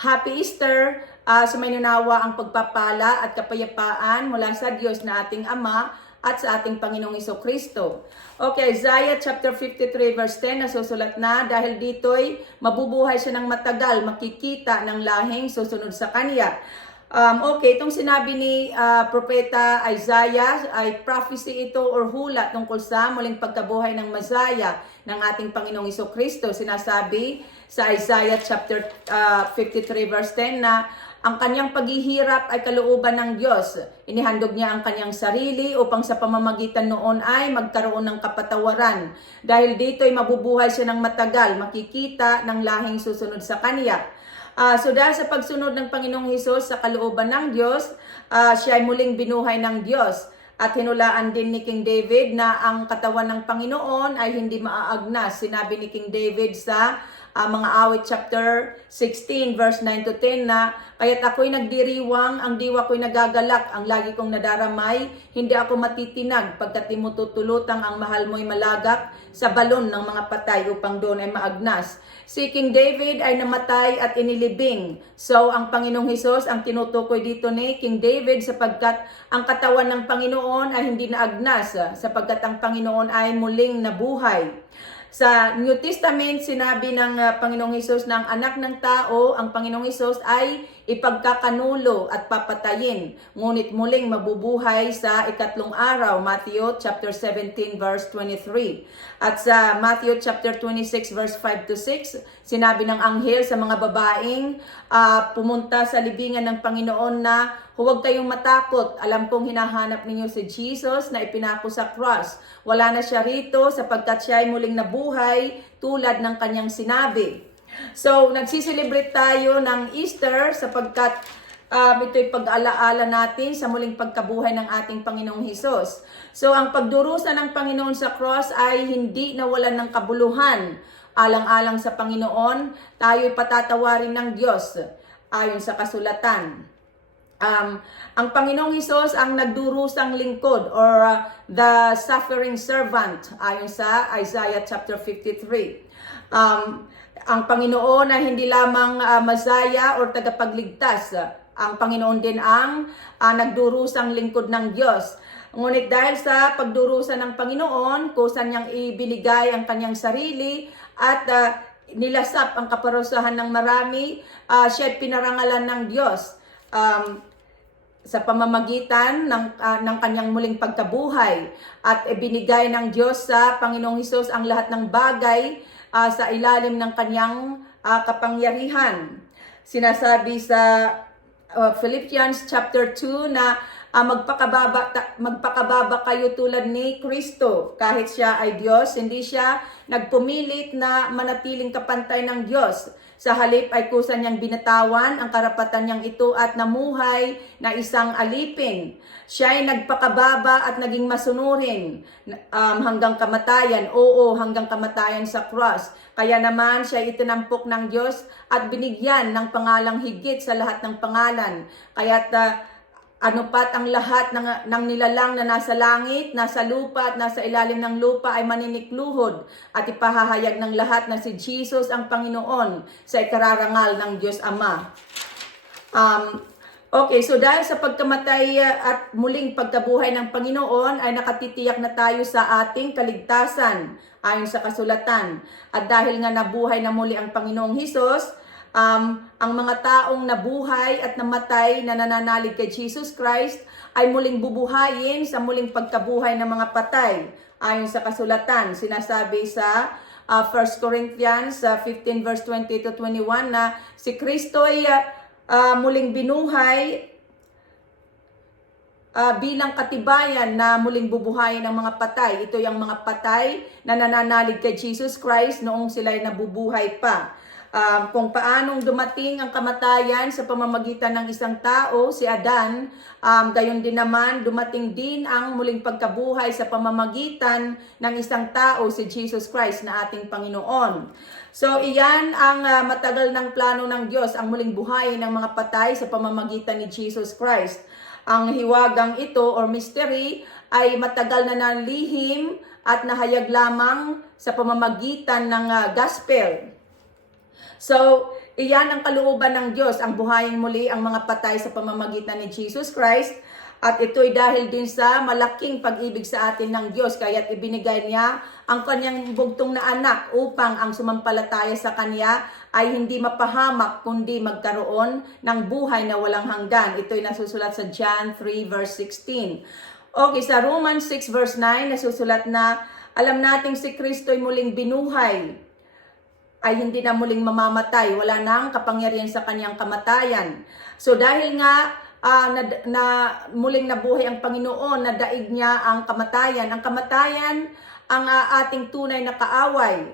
Happy Easter! Sumainanawa ang pagpapala at kapayapaan mula sa Diyos na ating Ama at sa ating Panginoong Kristo. Okay, Isaiah chapter 53 verse 10 nasusulat na, dahil dito'y mabubuhay siya ng matagal, makikita ng lahing susunod sa kanya. Okay, itong sinabi ni Propeta Isaiah ay prophecy ito or hula tungkol sa muling pagkabuhay ng Messiah ng ating Panginoong Kristo. Sinasabi sa Isaiah chapter 53 verse 10 na ang kanyang paghihirap ay kalooban ng Diyos. Inihandog niya ang kanyang sarili upang sa pamamagitan noon ay magkaroon ng kapatawaran. Dahil dito ay mabubuhay siya ng matagal, makikita ng lahing susunod sa kanya. So dahil sa pagsunod ng Panginoong Hesus sa kalooban ng Diyos, siya ay muling binuhay ng Diyos. At hinulaan din ni King David na ang katawan ng Panginoon ay hindi maaagnas. Sinabi ni King David sa mga awit chapter 16 verse 9 to 10 na, kaya't ako'y nagdiriwang, ang diwa ko'y nagagalak, ang lagi kong nadaramay, hindi ako matitinag, pagkat timututulutang ang mahal mo'y malagak sa balon ng mga patay upang doon ay maagnas. Si King David ay namatay at inilibing. So ang Panginoong Hesus ang tinutukoy dito ni King David sapagkat ang katawan ng Panginoon ay hindi naagnas, sapagkat ang Panginoon ay muling nabuhay. Sa New Testament, sinabi ng Panginoong Hesus na ang anak ng tao, ang Panginoong Hesus ay ipagkakanulo at papatayin. Ngunit muling mabubuhay sa ikatlong araw, Matthew chapter 17 verse 23. At sa Matthew chapter 26 verse 5 to 6, sinabi ng anghel sa mga babaeng pumunta sa libingan ng Panginoon na, huwag kayong matakot. Alam kong hinahanap ninyo si Jesus na ipinako sa cross. Wala na siya rito sapagkat siya ay muling nabuhay tulad ng kanyang sinabi. So, nagsiselebrate tayo ng Easter sapagkat ito'y pag-alaala natin sa muling pagkabuhay ng ating Panginoong Hesus. So, ang pagdurusa ng Panginoon sa cross ay hindi nawalan ng kabuluhan. Alang-alang sa Panginoon, tayo'y patatawarin ng Diyos ayon sa kasulatan. Ang Panginoong Hesus ang nagdurusang lingkod or the suffering servant ayon sa Isaiah chapter 53. Ang Panginoon ay hindi lamang Messiah or tagapagligtas. Ang Panginoon din ang nagdurusang lingkod ng Diyos. Ngunit dahil sa pagdurusa ng Panginoon, kusa niyang ibinigay ang kanyang sarili at nilasap ang kaparusahan ng marami, siya ay pinarangalan ng Diyos. Sa pamamagitan ng kanyang muling pagkabuhay at ibinigay ng Diyos sa Panginoong Hesus ang lahat ng bagay sa ilalim ng kanyang kapangyarihan. Sinasabi sa Philippians chapter 2 na magpakababa kayo tulad ni Kristo. Kahit siya ay Diyos, hindi siya nagpumilit na manatiling kapantay ng Diyos. Sa halip ay kusa niyang binatawan ang karapatan niyang ito at namuhay na isang alipin. Siya ay nagpakababa at naging masunurin hanggang kamatayan. Oo, hanggang kamatayan sa cross. Kaya naman siya ay itinampok ng Diyos at binigyan ng pangalang higit sa lahat ng pangalan. Kaya't anupat ang lahat ng nilalang na nasa langit, nasa lupa at nasa ilalim ng lupa ay maninikluhod at ipahahayag ng lahat na si Jesus ang Panginoon sa ikararangal ng Diyos Ama. Okay, so dahil sa pagkamatay at muling pagkabuhay ng Panginoon ay nakatitiyak na tayo sa ating kaligtasan ayon sa kasulatan. At dahil nga nabuhay na muli ang Panginoong Hesus, ang mga taong nabuhay at namatay na nananalig kay Jesus Christ ay muling bubuhayin sa muling pagkabuhay ng mga patay. Ayon sa kasulatan, sinasabi sa 1 Corinthians 15 verse 20 to 21 na si Kristo ay muling binuhay bilang katibayan na muling bubuhayin ng mga patay. Ito yung mga patay na nananalig kay Jesus Christ noong sila ay nabubuhay pa. Kung paanong dumating ang kamatayan sa pamamagitan ng isang tao, si Adan, gayon din naman dumating din ang muling pagkabuhay sa pamamagitan ng isang tao, si Jesus Christ na ating Panginoon. So iyan ang matagal ng plano ng Diyos, ang muling buhay ng mga patay sa pamamagitan ni Jesus Christ. Ang hiwagang ito or mystery ay matagal na nalihim at nahayag lamang sa pamamagitan ng gospel. So, Iyan ang kalooban ng Diyos, ang buhayin muli ang mga patay sa pamamagitan ni Jesus Christ. At ito'y dahil din sa malaking pag-ibig sa atin ng Diyos, kaya't ibinigay niya ang kanyang bugtong na anak upang ang sumampalataya sa kanya ay hindi mapahamak kundi magkaroon ng buhay na walang hanggan. Ito'y nasusulat sa John 3 verse 16. Okay, sa Romans 6 verse 9 nasusulat na alam nating si Kristo'y muling binuhay, ay hindi na muling mamamatay, wala nang kapangyarihan sa kanyang kamatayan. So dahil nga muling nabuhay ang Panginoon, nadaig niya ang kamatayan. Ang kamatayan ang ating tunay na kaaway.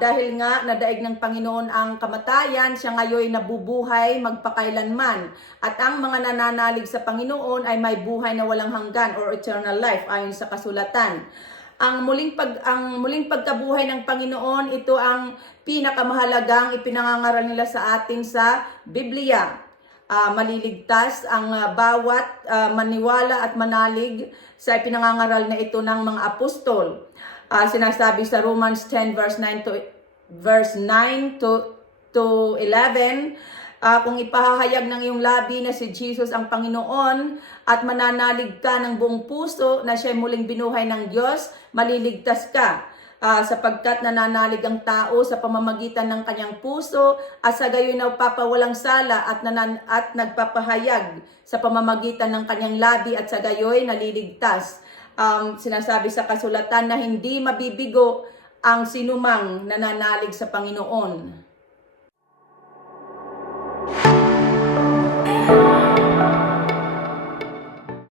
Dahil nga nadaig ng Panginoon ang kamatayan, siya ngayon nabubuhay magpakailanman. At ang mga nananalig sa Panginoon ay may buhay na walang hanggan or eternal life ayon sa kasulatan. Ang muling pagkabuhay ng Panginoon, ito ang pinakamahalagang ipinangangaral nila sa atin sa Biblia. Maliligtas ang bawat maniwala at manalig sa ipinangangaral na ito ng mga apostol. Sinasabi sa Romans 10 verse 9 to 11, kung ipahahayag ng iyong labi na si Jesus ang Panginoon at mananalig ka ng buong puso na siya'y muling binuhay ng Diyos, maliligtas ka. Sapagkat nananalig ang tao sa pamamagitan ng kanyang puso at sa gayon na papawalang sala at nagpapahayag sa pamamagitan ng kanyang labi at sa gayoy naliligtas. Sinasabi sa kasulatan na hindi mabibigo ang sinumang nananalig sa Panginoon.